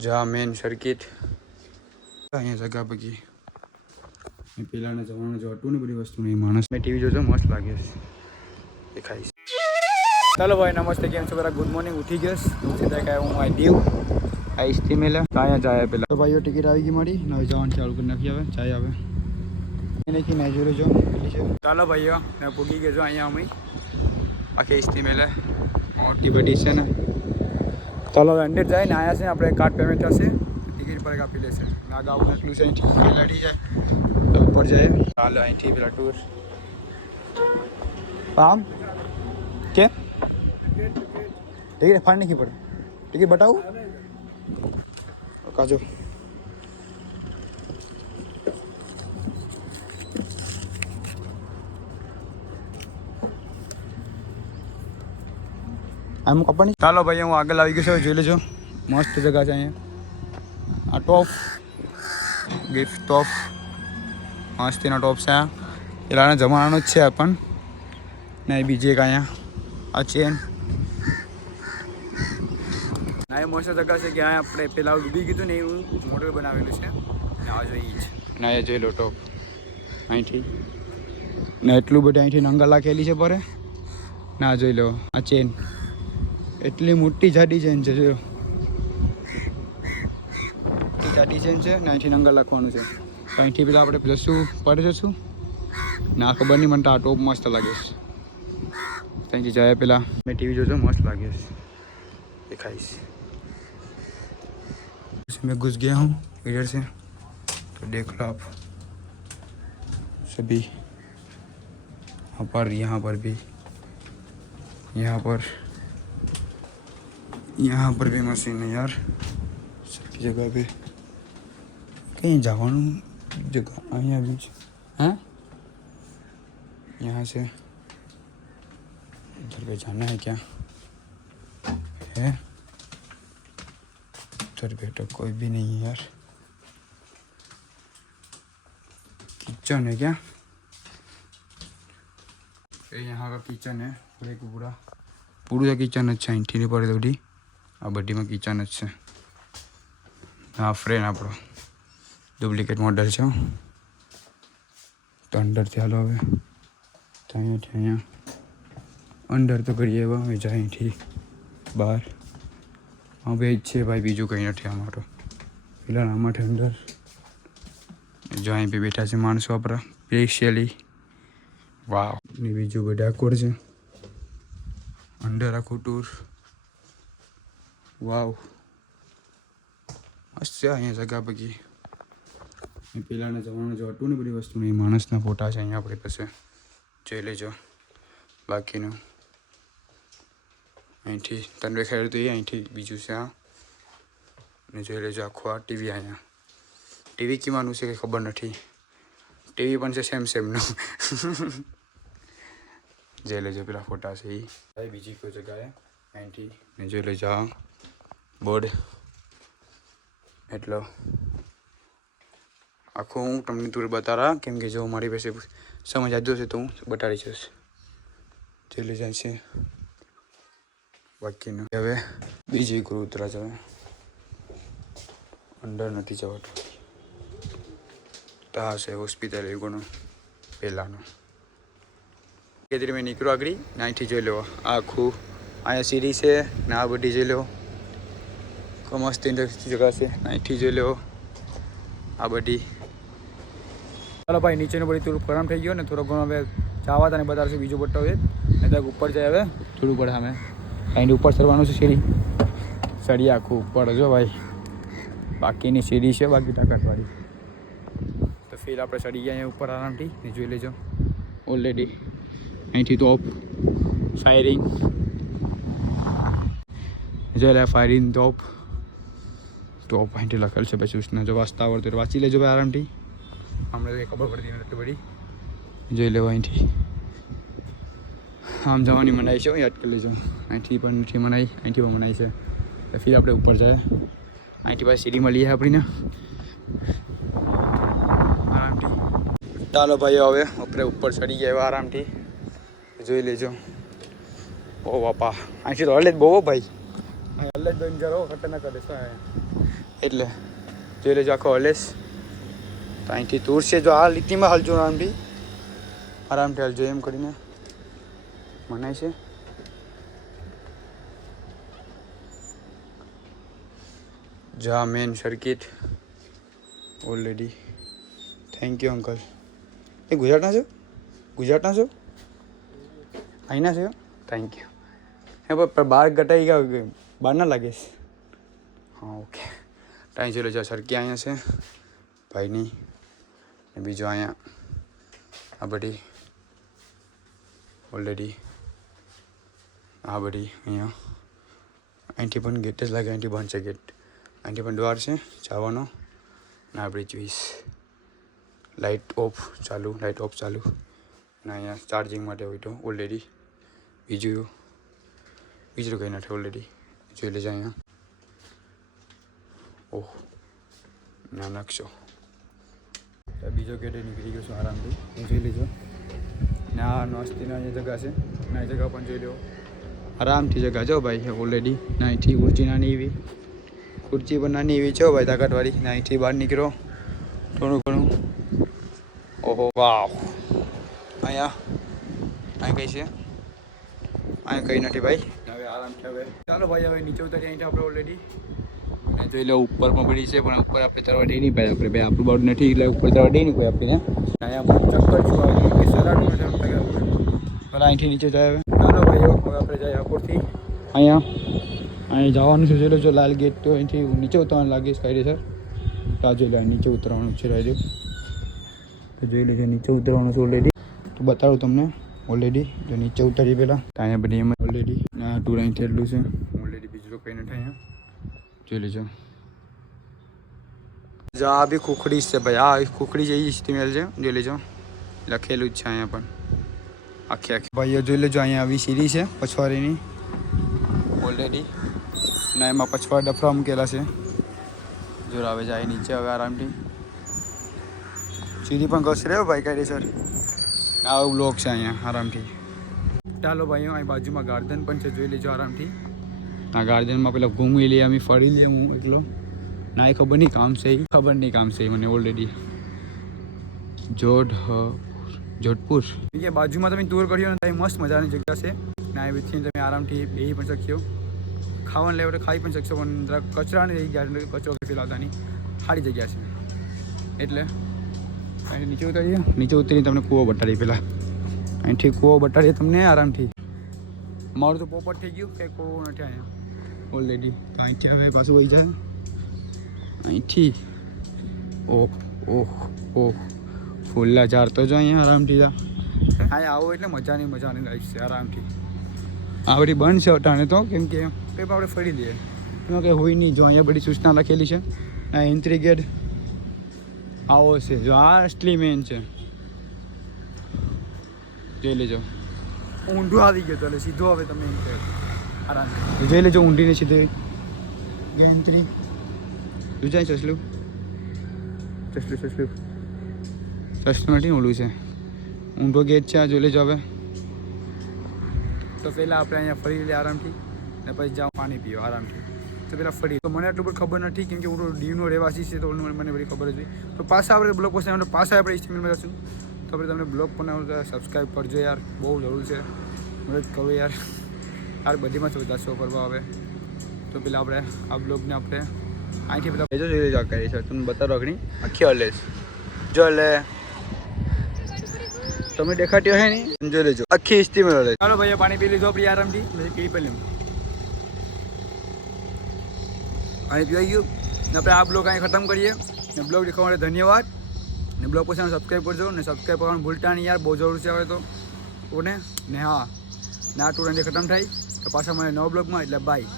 જા main circuit અહીંયા જગા પગી પેલાના જવાનું જો હતું ને બધી વસ્તુ નહીં માણસ મેં ટીવી જોજો મસ્ત લાગે છે એ ખાઈશ. ચાલો ભાઈ નમસ્તે, કેમ છો? બરા ગુડ મોર્નિંગ. ઉઠી ગયો સીધા કાંઈ હું આ દીવ આઈસથી મેલા કાંઈ જાય પેલા તો ભાઈઓ ટિકિટ આવી ગઈ મારી હવે જવાનું ચાલુ કરી નાખી. હવે ચાય આવે એનાથી ના જોઈ લેજો પેલી છે. ચાલો ભાઈઓ ને પૂગી ગયો છો અહીંયા અમે આખી ઈસ્તી મેલે મોટી બધી છે ને. ચાલો હવે અંદર જાય ને આવ્યા છે આપણે કાર્ડ પેમેન્ટ થશે ટિકિટ પર કાપી લેશે. ના ગાવું એટલું છે અહીંથી લડી જાય તો ઉપર જાય. ચાલો અહીંથી પેલા ટૂર આમ કે ટિકિટ ફાડ નહીં પડે. ટિકિટ બતાવું કાજો આમ કપડની. ચાલો ભાઈ હું આગળ આવી ગયો છું, જોઈ લેજો મસ્ત જગ્યા છે અહીંયા. આ ટોપ ગિફ્ટ ટોપ મસ્તીનો ટોપ છે. આ પેલાના જમાનાનો જ છે પણ ને બીજી એક અહીંયા આ ચેન ના એ મસ્ત જગ્યા છે કે આપણે પેલા ડૂબી ગયું ને એવું મોડલ બનાવેલું છે ને આ જોઈ જ ના એ જોઈ લો ટોપ અહીંથી ને એટલું બધું અહીંથી નંગા લાખેલી છે પરે ના જોઈ લો. આ ચેન એટલી મોટી જાડી ચેન છે, જો મોટી જાડી ચેન છે ને અહીંથી નંગા લખવાનું છે. તો અહીંથી પેલા આપણે જશું પડે જશું ના ખબર નહીં મને તો આ ટોપ મસ્ત લાગે છે. ત્યાંથી જાય પેલા મેં ટીવી જોજો મસ્ત લાગે છે ये खाइस. मैं घुस गया हूँ इधर से तो देख लो आप सभी यहाँ पर भी यहाँ पर भी मशीन है यार सभी जगह पे. कहीं जावानू जगह અહીંયા भी हैं यहाँ से इधर पे जाना है क्या है? उधर बेटा कोई भी नहीं है यार. किचन है क्या? ये यहाँ का किचन है पूरा पूरा किचन अच्छा इंठी नहीं पड़े थोड़ी आ बड़ी में किचन अच्छे. हाँ फ्रेंड आप डुप्लिकेट मॉडल છે તો અંદરથી હાલો હવે તો અહીંયા અંદર તો કરીએ હવે જાય અહીંથી બહાર. હવે જ છે ભાઈ બીજું કંઈ નથી અમારો. પેલા આમાંથી અંદર જો અહીં બી બેઠા છે માણસો આપણા સ્પેશિયલી. વાવ ને બીજું બધા કોડ છે અંદર આખું ટૂર. વાવ મસ્ત છે અહીંયા જગા પગી. પેલાના જમાનાનું જો હતું ને બધી વસ્તુ નહીં માણસના ફોટા છે અહીંયા આપણી પાસે જોઈ લેજો. બાકીનું અહીંથી તને દેખાડ્યું તો એ અહીંથી બીજું છે આ ને જોઈ લેજો આખું આ ટીવી. અહીંયા ટીવી કીવાનું છે કે ખબર નથી. ટીવી પણ છે સેમનું જોઈ લેજો પેલા ફોટા છે એ બીજી કોઈ જગ્યાએ અહીંથી ને જોઈ લેજો આ બોર્ડ. એટલો આખું હું તમને ટૂર બતાડા કેમ કે જો મારી પાસે સમજ આવતો હશે તો હું બતાડી જઈશ. જોઈ લેજો છે બાકીનું. હવે બીજી ગુરુ ઉતરા જવે અંદર નથી જવાતું. તો આ છે હોસ્પિટલ એગોનો પહેલાંનો. કેતરી મેં નીકળો આગળ ને અહીંથી જોઈ લેવો આખું અહીંયા સીડી છે ને આ બધી જોઈ લેવો મસ્ત જગ્યા છે. અહીંથી જોઈ લેવો આ બધી. ચાલો ભાઈ નીચેનું બધી થોડું ગરમ થઈ ગયો ને થોડો ઘણો હવે ચાવા તને બતાવશે બીજો પટ્ટો હવે ને ત્યાં ઉપર જાય હવે થોડું પડે અમે અહીંથી ઉપર ચડવાનું છે સીડી. સડી આખું ઉપર જો ભાઈ બાકીની સીડી છે બાકી તાકાતવાળી. તો ફિર આપણે ચડી ગયા અહીંયા ઉપર આરામથી ને જોઈ લેજો ઓલરેડી અહીંથી ટોપ ફાયરિંગ જોઈ લે ફાયરિંગ ટોપ અહીંથી લખેલ છે. પછી उसने જો વાંચતા આવડતું તો વાંચી લેજો ભાઈ આરામથી. અમને તો ખબર પડતી નથી બધી જોઈ લેવા. અહીંથી આમ જવાની મનાઈ છે યાદ કરી લેજો. અહીંથી પણ નથી મનાઈ અહીંથી પણ મનાઈ છે. તો ફિર આપણે ઉપર જાય અહીંથી પાછી સીડી મળીએ આપણને આરામથી. ચાલો ભાઈઓ હવે આપણે ઉપર ચડી ગયા આરામથી જોઈ લેજો. ઓ બાપા અહીંથી તો હલે જ બહુ ભાઈ હલે જ બંધ કરો ખતરનાક કરે છે. એટલે જોઈ લેજો આખો હલેશ. તો અહીંથી દૂર છે, જો આ લીટીમાં હલજો આરામથી હલજો એમ કરીને મનાય છે. જા main circuit already. Thank you uncle. એ ગુજરાતના છો? ગુજરાતના છો? અહીંના છો? Thank you. હે પણ બહાર ગટાઈ ગયા, બહાર ના લાગે? હા ઓકે. ટાઈમ જોઈ લેજો. સરકી અહીંયા છે ભાઈની, ને બીજો અહીંયા આ બધી ઓલરેડી આ બધી અહીંયા અહીંથી પણ ગેટ જ લાગે, અહીંથી બંધ છે ગેટ, અહીંથી પણ દ્વાર છે જવાનો. ને આપણી જોઈશ લાઇટ ઓફ ચાલુ, લાઇટ ઓફ ચાલુ. ને અહીંયા ચાર્જિંગ માટે હોય તો ઓલરેડી બીજું કંઈ નથી ઓલરેડી. જોઈ લેજો અહીંયા. ઓહ ના નકશો. બીજો ગેટ નીકળી ગયો છું આરામથી, હું જોઈ લેજો. ને આ નાસ્તીના અહીંયા જગ્યા છે, ના જગ્યા પણ જોઈ લો આરામથી. જગ્યા જો ભાઈ ઓલરેડી. નાહીથી ખુરચી નાની એવી, ખુરચી પણ નાની એવી છે ભાઈ, તાકાતવાળી. નાહીથી બહાર નીકળો થોડું ઘણું. ઓહો વાવ. અહીંયા કઈ છે? અહીંયા કંઈ નથી ભાઈ. હવે આરામથી હવે ચાલો ભાઈ, હવે નીચે ઉતરી. અહીંથી આપણે ઓલરેડી જોઈ લો ઉપર પણ પડી છે, પણ ઉપર આપણે તરવા દઈ નહીં ભાઈ. આપણે ભાઈ આપણું બાઉડ નથી એટલે ઉપર તરવા દઈ નહીં કોઈ આપણને. અહીંયા ચક્કર છું સલાડનું પેલા અહીંથી નીચે જાય. હવે ચાલો ભાઈઓ, હવે આપણે જઈએ અપોરથી. અહીંયા જવાનું છે. જોઈ લો જો લાલ ગેટ, તો અહીંથી નીચે ઉતરવાનું લાગે છે કાયદેસર. તો આ જોઈ લો નીચે ઉતરવાનું છે રાઈડ. તો જોઈ લેજો નીચે ઉતરવાનું છે ઓલરેડી. તો બતાવું તમને ઓલરેડી. જો નીચે ઉતરી પહેલાં અહીંયા બધી એમ ઓલરેડી ટૂર અહીંથી એટલું છે ઓલરેડી. બીજું કંઈ નથી અહીંયા. જોઈ લેજો. આ બી ખુખડી છે ભાઈ. આ ખુખડી જેવી ઇસ્તેમેલ છે, જોઈ લેજો. લખેલું જ છે અહીંયા પણ આખી ભાઈઓ. જોઈ લેજો અહીંયા આવી સીડી છે પછવાડીની ઓલરેડી. ને એમાં પછવાડ ડફરા મૂકેલા છે. જો આવે જાય નીચે હવે આરામથી. સીડી પણ ઘસરે ભાઈ કાયદેસર. આવો બ્લોક છે અહીંયા આરામથી. ચાલો ભાઈઓ, અહીં બાજુમાં ગાર્ડન પણ છે, જોઈ લેજો આરામથી. આ ગાર્ડનમાં પેલા ઘૂમી લઈએ અમે, ફરી લઈએ હું એકલો. ના એ ખબર નહીં કામ છે, મને ઓલરેડી. જોધપુર એ બાજુમાં તમે ટૂર કર્યો ને, મસ્ત મજાની જગ્યા છે. ના એ વિથીને તમે આરામથી બેસી પણ શકશો, ખાવાનું લેવા ખાઈ પણ શકશો. પણ જરાક કચરા નહીં રહી ગયા, કચરો ફેલાવતા નહીં. સારી જગ્યા છે એટલે. અહીં નીચે ઉતરીએ. નીચે ઉતરીને તમને કૂવો બતાડી પહેલાં. અહીંથી કૂવો બતાડીએ તમને આરામથી. મારું તો પોપટ થઈ ગયું, કંઈ કૂવો નથી અહીંયા ઓલરેડી. અહીંથી હવે પાછું વહી જાય અહીંથી. ઓહ ફૂલના ઝાડ તો જો અહીંયા આરામથી જા. અહીંયા આવો એટલે મજાની લાઈફ છે આરામથી. આ બધી બંધ છે અટાણે તો, કેમ કે કંઈ આપણે ફરી લઈએ એમાં કંઈ હોય નહીં. જો અહીંયા બધી સૂચના લખેલી છે. આ એન્ટ્રી ગેટ આવો છે. જો આ અસલી મેન છે, જોઈ લેજો. ઊંધું આવી ગયો તો એટલે સીધો હવે તમે આરામથી જોઈ લેજો. ઊંધીને સીધી એન્ટ્રી જાય. સસલું નથી, ઓલું છે ઊંધો ગેટ છે. આ જોઈ લેજો. હવે તો પહેલાં આપણે અહીંયા ફરી લઈએ આરામથી, ને પછી જાઓ પાણી પીઓ આરામથી. તો પહેલાં ફરી તો મને એટલું પણ ખબર નથી, કેમ કે હું દીવનો રહેવાસી છે, તો મને બધી ખબર જ હોય. તો પાછા આપણે બ્લોગ પોસ્ટ પાછા આપણે ઇસ્ટેમેલમાં જશું. તો આપણે તમને બ્લોગ પણ સબસ્ક્રાઈબ કરજો યાર, બહુ જરૂર છે. મદદ કરો યાર બધીમાં બધા શો કરવા આવે. તો પેલા આપણે આ બ્લોગને આપણે અહીંથી બધા જોઈ લેજો. કરી છે તમને બતાવો ઘણી આખી હલેશ. જો લે તમે દેખાતી હે નહીં, જોઈ લેજો આખી ઇસ્તીમેલ હલેશ. ચાલો ભાઈ પાણી પી લીધો આપણે આરામથી. પી પેલું પાણી પીવાઈ ગયું ને આપણે આ બ્લોગ અહીં ખતમ કરીએ. ને બ્લોગ દેખવા માટે ધન્યવાદ. ને બ્લોગ પછી સબસ્ક્રાઈબ કરજો, ને સબસ્ક્રાઈબ કરવાનું ભૂલતા નહીં યાર, બહુ જરૂર છે હવે તો ઓને. ને હા, ના ટૂર ખતમ થાય તો પાછા મને નવા બ્લોગમાં. એટલે બાય.